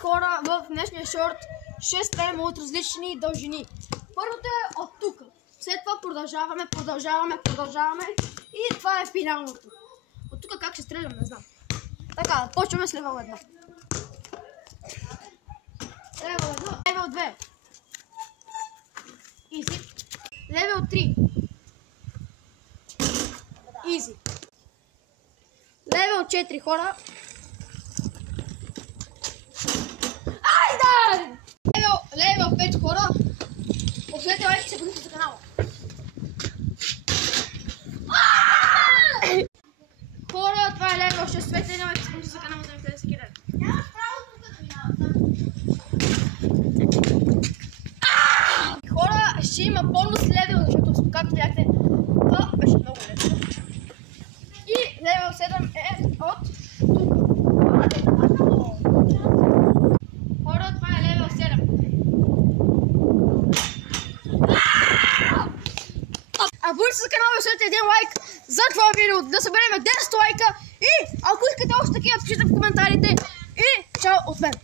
хора, в днешния шорт 6 тема от различни дължини. Първото е от тук. След това продължаваме и това е финалното. От тук как ще стрелям, не знам. Така, почваме с левел 1. Левел 1, левел 2. Изи. Левел 3. Изи. Левел 4, хора. Айде! Левел 5, хора. Последните лайки се подписват за канала. Хора, това е левел 6. Следните лайки се подписват за канала, за да не се кидат. Нямаш право тук да минават. Хора, ще има бонус левел, защото както видяхте, това беше много лесно. И левел 7 е от тук. Хора, това е левел 7. Абонирайте се за канала и оставете един лайк за това видео, да съберем 10 лайка и ако искате още такива, пишете в коментарите и чао от мен!